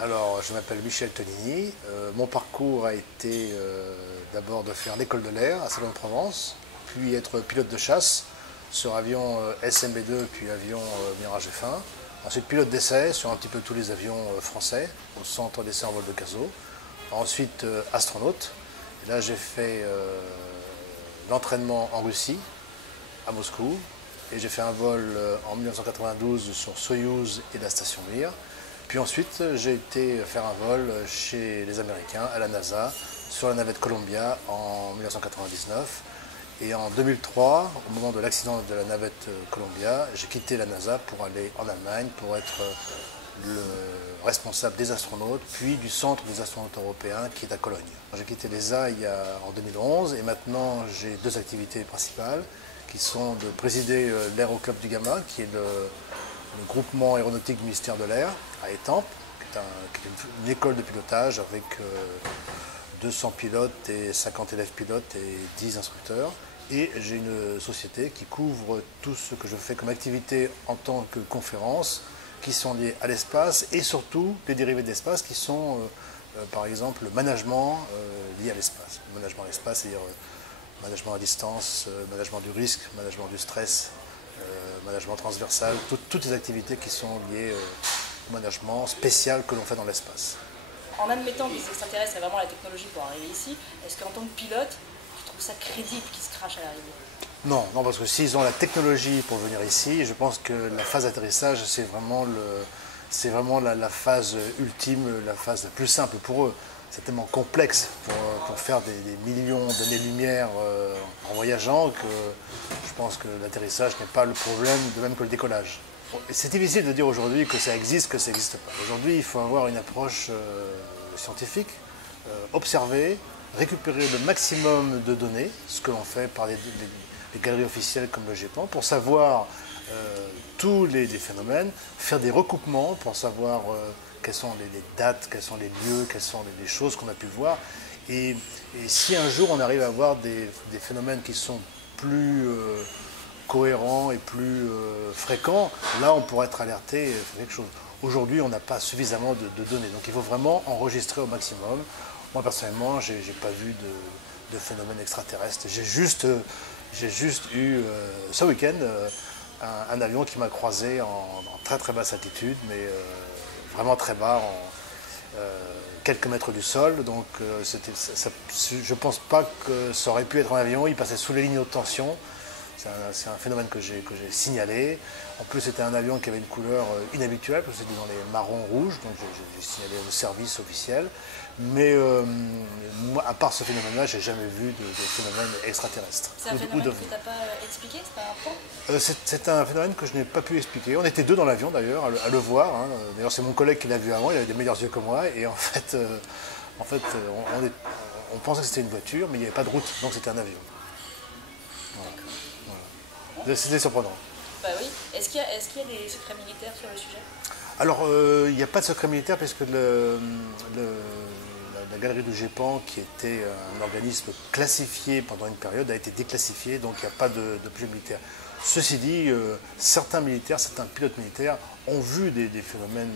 Alors, je m'appelle Michel Tonini. Mon parcours a été d'abord de faire l'école de l'air à Salon-de-Provence, puis être pilote de chasse sur avion SMB2, puis avion Mirage F1. Ensuite, pilote d'essai sur un petit peu tous les avions français, au centre d'essai en vol de Cazaux. Ensuite, astronaute. Et là, j'ai fait l'entraînement en Russie, à Moscou. Et j'ai fait un vol en 1992 sur Soyouz et la station Mir. Puis ensuite, j'ai été faire un vol chez les Américains, à la NASA, sur la navette Columbia en 1999. Et en 2003, au moment de l'accident de la navette Columbia, j'ai quitté la NASA pour aller en Allemagne pour être le responsable des astronautes, puis du centre des astronautes européens qui est à Cologne. J'ai quitté l'ESA en 2011 et maintenant j'ai deux activités principales qui sont de présider l'Aéroclub du Gamma, qui est le groupement aéronautique du ministère de l'Air à Étampes, qui est une école de pilotage avec 200 pilotes et 50 élèves pilotes et 10 instructeurs. Et j'ai une société qui couvre tout ce que je fais comme activité en tant que conférence, qui sont liées à l'espace et surtout les dérivés de l'espace qui sont par exemple le management lié à l'espace. Le management à l'espace, c'est-à-dire management à distance, management du risque, management du stress, management transversal, toutes les activités qui sont liées au management spécial que l'on fait dans l'espace. En admettant qu'ils s'intéressent à vraiment la technologie pour arriver ici, est-ce qu'en tant que pilote, tu trouves ça crédible qu'ils se crachent à l'arrivée? Non, non, parce que s'ils ont la technologie pour venir ici, je pense que la phase d'atterrissage, c'est vraiment la phase ultime, la phase la plus simple pour eux. C'est tellement complexe pour faire des millions d'années-lumière en voyageant que je pense que l'atterrissage n'est pas le problème, de même que le décollage. C'est difficile de dire aujourd'hui que ça existe, que ça n'existe pas. Aujourd'hui, il faut avoir une approche scientifique, observer, récupérer le maximum de données, ce que l'on fait par les galeries officielles comme le GEPAN, pour savoir tous les phénomènes, faire des recoupements pour savoir quelles sont les dates, quels sont les lieux, quelles sont les choses qu'on a pu voir. Et si un jour on arrive à voir des phénomènes qui sont plus cohérents et plus fréquents, là on pourrait être alerté sur quelque chose. Aujourd'hui on n'a pas suffisamment de données, donc il faut vraiment enregistrer au maximum. Moi personnellement, j'ai pas vu de phénomène extraterrestre. J'ai juste eu ce week-end un avion qui m'a croisé en très très basse altitude, mais vraiment très bas, quelques mètres du sol. Donc je ne pense pas que ça aurait pu être un avion, il passait sous les lignes de tension. C'est un phénomène que j'ai signalé. En plus, c'était un avion qui avait une couleur inhabituelle, parce que c'était dans les marrons-rouges, donc j'ai signalé au service officiel. Mais moi, à part ce phénomène-là, je n'ai jamais vu de phénomène extraterrestre. C'est un phénomène que tu n'as pas expliqué? C'est pas un point? C'est un phénomène que je n'ai pas pu expliquer. On était deux dans l'avion d'ailleurs, à le voir. Hein. D'ailleurs, c'est mon collègue qui l'a vu avant, il avait des meilleurs yeux que moi. Et en fait, on pensait que c'était une voiture, mais il n'y avait pas de route, donc c'était un avion. Voilà. C'était surprenant. Bah oui. Est-ce qu'il y a des secrets militaires sur le sujet? Alors, il n'y a pas de secret militaire puisque la galerie du GEPAN, qui était un organisme classifié pendant une période, a été déclassifié, donc il n'y a pas de budget militaire. Ceci dit, certains pilotes militaires ont vu des phénomènes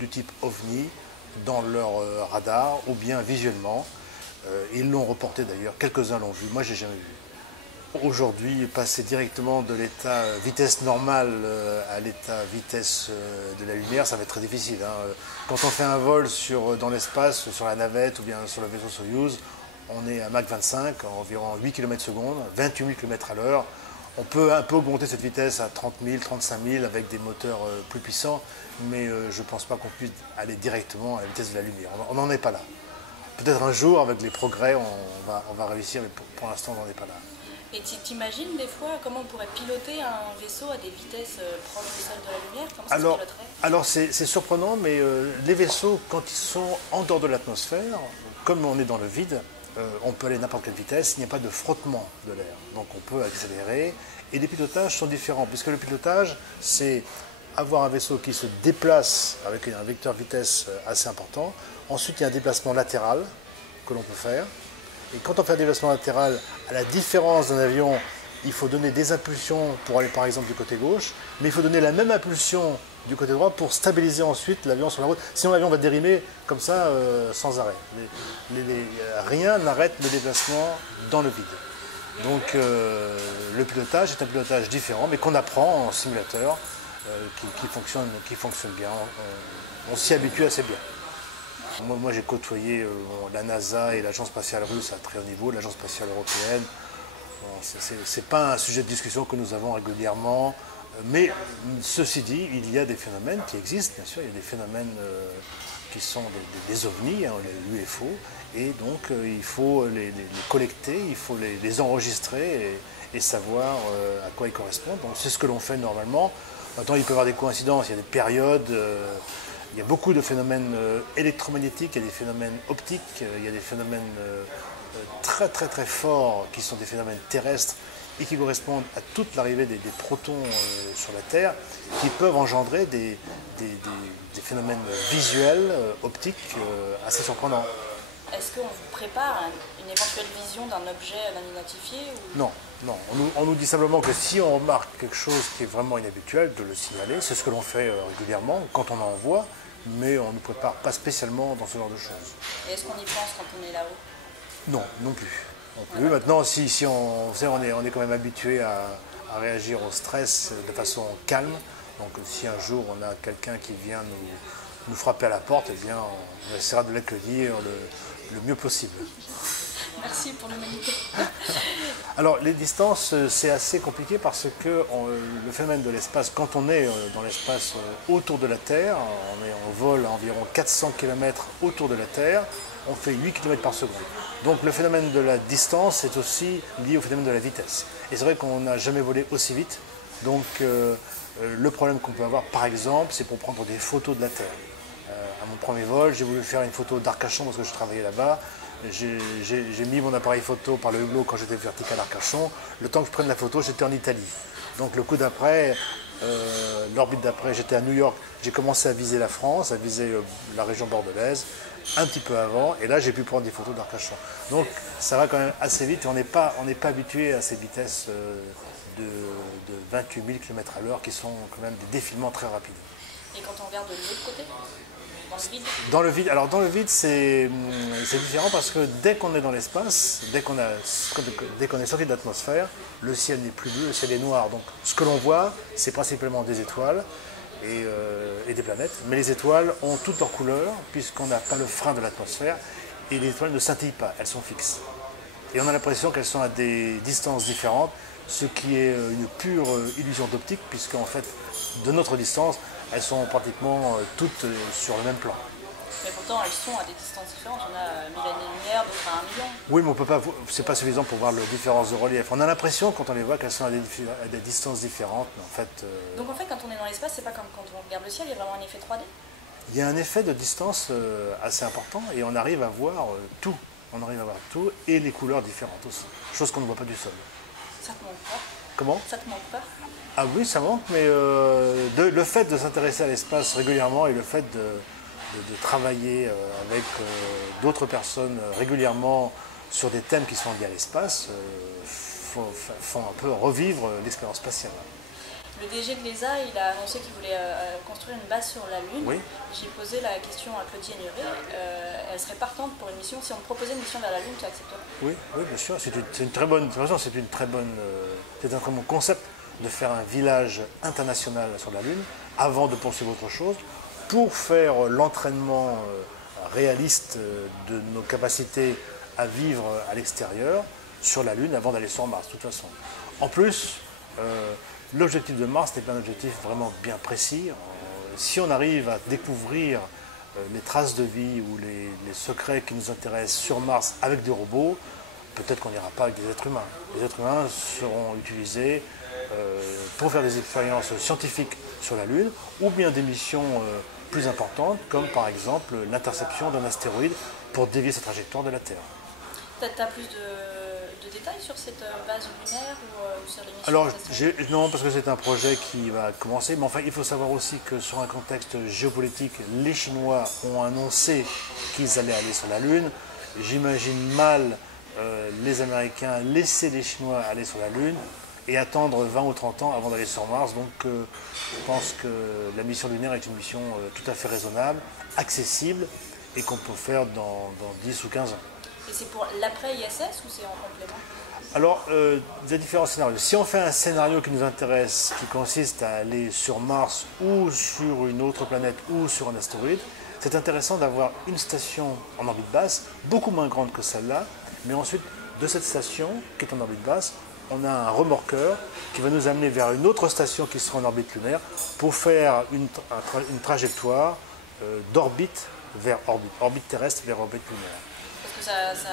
du type OVNI dans leur radar ou bien visuellement. Ils l'ont reporté d'ailleurs, quelques-uns l'ont vu, moi je n'ai jamais vu. Aujourd'hui, passer directement de l'état vitesse normale à l'état vitesse de la lumière, ça va être très difficile. Hein. Quand on fait un vol dans l'espace, sur la navette ou bien sur le vaisseau Soyouz, on est à Mach 25, environ 8 km/s, 28 000 km à l'heure. On peut un peu augmenter cette vitesse à 30 000, 35 000 avec des moteurs plus puissants, mais je ne pense pas qu'on puisse aller directement à la vitesse de la lumière. On n'en est pas là. Peut-être un jour, avec les progrès, on va réussir, mais pour l'instant, on n'en est pas là. Et tu t'imagines des fois comment on pourrait piloter un vaisseau à des vitesses proches de celles de la lumière? Comment ça se piloterait? Alors c'est surprenant, mais les vaisseaux, quand ils sont en dehors de l'atmosphère, comme on est dans le vide, on peut aller à n'importe quelle vitesse, il n'y a pas de frottement de l'air. Donc on peut accélérer. Et les pilotages sont différents, puisque le pilotage, c'est avoir un vaisseau qui se déplace avec un vecteur vitesse assez important. Ensuite, il y a un déplacement latéral que l'on peut faire. Et quand on fait un déplacement latéral, à la différence d'un avion, il faut donner des impulsions pour aller par exemple du côté gauche, mais il faut donner la même impulsion du côté droit pour stabiliser ensuite l'avion sur la route. Sinon l'avion va dérimer comme ça sans arrêt. Rien n'arrête le déplacement dans le vide. Donc le pilotage est un pilotage différent mais qu'on apprend en simulateur qui fonctionne bien. On s'y habitue assez bien. Moi j'ai côtoyé la NASA et l'Agence spatiale russe à très haut niveau, l'Agence spatiale européenne. C'est pas un sujet de discussion que nous avons régulièrement, mais ceci dit, il y a des phénomènes qui existent, bien sûr, il y a des phénomènes qui sont des ovnis, hein, les UFO, et donc il faut les collecter, il faut les enregistrer et savoir à quoi ils correspondent. Donc c'est ce que l'on fait normalement. Maintenant, il peut y avoir des coïncidences, il y a des périodes, il y a beaucoup de phénomènes électromagnétiques, il y a des phénomènes optiques, il y a des phénomènes très très très forts qui sont des phénomènes terrestres et qui correspondent à toute l'arrivée des protons sur la Terre, qui peuvent engendrer des phénomènes visuels, optiques assez surprenants. Est-ce qu'on vous prépare une éventuelle vision d'un objet non identifié ou... Non, non. On nous dit simplement que si on remarque quelque chose qui est vraiment inhabituel, de le signaler. C'est ce que l'on fait régulièrement quand on en voit, mais on ne nous prépare pas spécialement dans ce genre de choses. Et est-ce qu'on y pense quand on est là-haut? Non, non plus. Non plus. Maintenant, si on est quand même habitué à réagir au stress de façon calme. Donc si un jour on a quelqu'un qui vient nous frapper à la porte, eh bien on essaiera de l'accueillir le mieux possible. Merci pour l'humanité. Alors les distances, c'est assez compliqué parce que le phénomène de l'espace, quand on est dans l'espace autour de la Terre, on vole à environ 400 km autour de la Terre, on fait 8 km par seconde. Donc le phénomène de la distance est aussi lié au phénomène de la vitesse. Et c'est vrai qu'on n'a jamais volé aussi vite. Donc le problème qu'on peut avoir, par exemple, c'est pour prendre des photos de la Terre. À mon premier vol, j'ai voulu faire une photo d'Arcachon parce que je travaillais là-bas. J'ai mis mon appareil photo par le hublot quand j'étais vertical à Arcachon. Le temps que je prenne la photo, j'étais en Italie. Donc le coup d'après, l'orbite d'après, j'étais à New York. J'ai commencé à viser la France, à viser la région bordelaise, un petit peu avant. Et là, j'ai pu prendre des photos d'Arcachon. Donc ça va quand même assez vite. Et on n'est pas habitué à ces vitesses de 28 000 km/h qui sont quand même des défilements très rapides. Et quand on regarde de l'autre côté, dans le vide? Dans le vide, alors dans le vide c'est différent parce que dès qu'on est dans l'espace, dès qu'on est sorti de l'atmosphère, le ciel n'est plus bleu, le ciel est noir. Donc ce que l'on voit, c'est principalement des étoiles et des planètes. Mais les étoiles ont toutes leurs couleurs puisqu'on n'a pas le frein de l'atmosphère et les étoiles ne scintillent pas, elles sont fixes. Et on a l'impression qu'elles sont à des distances différentes, ce qui est une pure illusion d'optique puisqu'en fait, de notre distance, elles sont pratiquement toutes sur le même plan. Mais pourtant, elles sont à des distances différentes. Il y en a à 1000 années-lumière, d'autres à 1 million. Oui, mais on peut pas, c'est pas suffisant pour voir la différence de relief. On a l'impression, quand on les voit, qu'elles sont à des distances différentes. Mais en fait, Donc en fait, quand on est dans l'espace, c'est pas comme quand on regarde le ciel, il y a vraiment un effet 3D. il y a un effet de distance assez important et on arrive à voir tout. On arrive à voir tout et les couleurs différentes aussi. Chose qu'on ne voit pas du sol. Ça te manque pas? Comment? Ça te manque pas? Ah oui, ça manque, mais le fait de s'intéresser à l'espace régulièrement et le fait de travailler avec d'autres personnes régulièrement sur des thèmes qui sont liés à l'espace font un peu revivre l'expérience spatiale. Le DG de l'ESA, il a annoncé qu'il voulait construire une base sur la Lune. Oui. J'ai posé la question à Claudie Agneray. Elle serait partante pour une mission. Si on te proposait une mission vers la Lune, tu accepterais? Oui, oui, bien sûr. C'est un très bon concept de faire un village international sur la Lune avant de poursuivre autre chose pour faire l'entraînement réaliste de nos capacités à vivre à l'extérieur sur la Lune avant d'aller sur Mars, de toute façon. En plus, l'objectif de Mars n'est pas un objectif vraiment bien précis. Si on arrive à découvrir les traces de vie ou les secrets qui nous intéressent sur Mars avec des robots, peut-être qu'on n'ira pas avec des êtres humains. Les êtres humains seront utilisés pour faire des expériences scientifiques sur la Lune ou bien des missions plus importantes comme par exemple l'interception d'un astéroïde pour dévier sa trajectoire de la Terre. Tu as plus de détails sur cette base lunaire ou sur les missions? Alors, non, parce que c'est un projet qui va commencer, mais enfin, il faut savoir aussi que sur un contexte géopolitique, les Chinois ont annoncé qu'ils allaient aller sur la Lune. J'imagine mal les Américains laisser les Chinois aller sur la Lune et attendre 20 ou 30 ans avant d'aller sur Mars. Donc je pense que la mission lunaire est une mission tout à fait raisonnable, accessible et qu'on peut faire dans 10 ou 15 ans. Et c'est pour l'après-ISS ou c'est en complément? Alors, il y a différents scénarios. Si on fait un scénario qui nous intéresse, qui consiste à aller sur Mars ou sur une autre planète ou sur un astéroïde, c'est intéressant d'avoir une station en orbite basse, beaucoup moins grande que celle-là, mais ensuite, de cette station qui est en orbite basse, on a un remorqueur qui va nous amener vers une autre station qui sera en orbite lunaire pour faire une trajectoire d'orbite vers orbite, orbite terrestre vers orbite lunaire. Parce que ça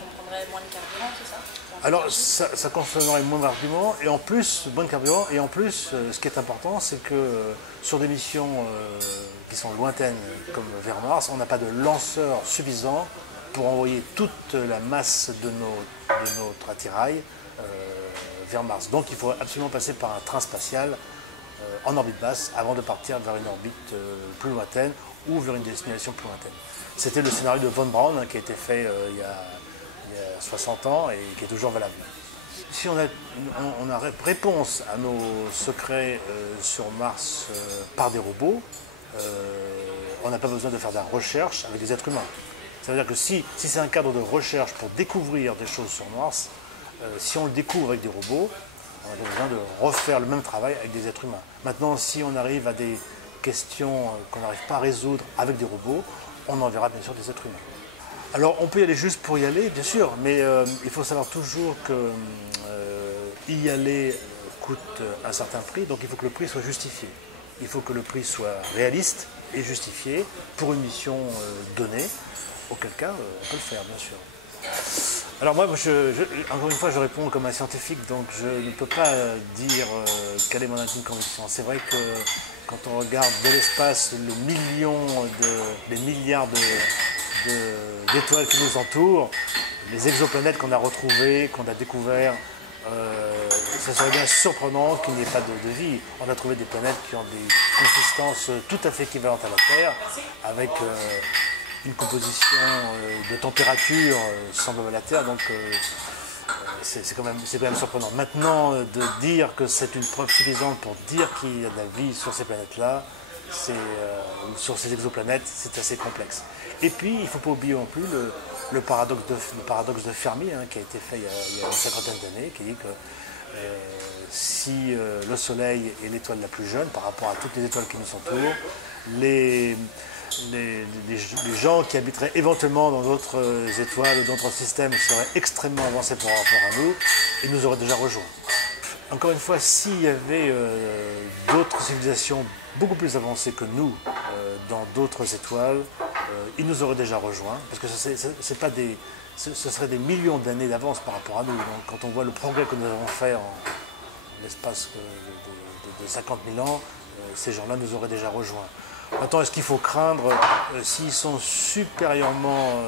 comprendrait moins de carburant, c'est ça? Alors, ça consommerait moins de carburant, et en plus, moins de carburant, et en plus, ce qui est important, c'est que sur des missions qui sont lointaines, comme vers Mars, on n'a pas de lanceur suffisant pour envoyer toute la masse de notre attirail vers Mars. Donc, il faut absolument passer par un train spatial en orbite basse avant de partir vers une orbite plus lointaine ou vers une destination plus lointaine. C'était le scénario de Von Braun qui a été fait il y a 60 ans et qui est toujours valable. Si on a réponse à nos secrets sur Mars par des robots, on n'a pas besoin de faire de la recherche avec des êtres humains. Ça veut dire que si c'est un cadre de recherche pour découvrir des choses sur Mars, si on le découvre avec des robots, on a besoin de refaire le même travail avec des êtres humains. Maintenant, si on arrive à des questions qu'on n'arrive pas à résoudre avec des robots, on enverra bien sûr des êtres humains. Alors on peut y aller juste pour y aller, bien sûr, mais il faut savoir toujours que y aller coûte un certain prix, donc il faut que le prix soit justifié. Il faut que le prix soit réaliste et justifié pour une mission donnée, auquel cas on peut le faire, bien sûr. Alors moi, encore une fois, je réponds comme un scientifique, donc je ne peux pas dire quelle est mon intime conviction. C'est vrai que quand on regarde de l'espace les milliards d'étoiles qui nous entourent, les exoplanètes qu'on a retrouvées, qu'on a découvertes, ça serait bien surprenant qu'il n'y ait pas de vie. On a trouvé des planètes qui ont des consistances tout à fait équivalentes à la Terre, avec une composition de température semblable à la Terre, donc c'est quand même surprenant. Maintenant, de dire que c'est une preuve suffisante pour dire qu'il y a de la vie sur ces planètes-là, ou sur ces exoplanètes, c'est assez complexe. Et puis, il ne faut pas oublier non plus le paradoxe de Fermi, qui a été fait il y a une cinquantaine d'années, qui dit que si le Soleil est l'étoile la plus jeune par rapport à toutes les étoiles qui nous entourent, les gens qui habiteraient éventuellement dans d'autres étoiles ou d'autres systèmes seraient extrêmement avancés par rapport à nous et nous auraient déjà rejoints. Encore une fois, s'il y avait d'autres civilisations beaucoup plus avancées que nous dans d'autres étoiles, ils nous auraient déjà rejoints, parce que ce serait des millions d'années d'avance par rapport à nous. Donc, quand on voit le progrès que nous avons fait en l'espace de 50 000 ans, ces gens-là nous auraient déjà rejoints. Maintenant, est-ce qu'il faut craindre, s'ils sont supérieurement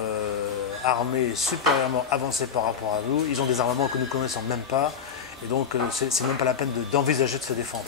armés, supérieurement avancés par rapport à nous, ils ont des armements que nous ne connaissons même pas, et donc c'est même pas la peine d'envisager de se défendre.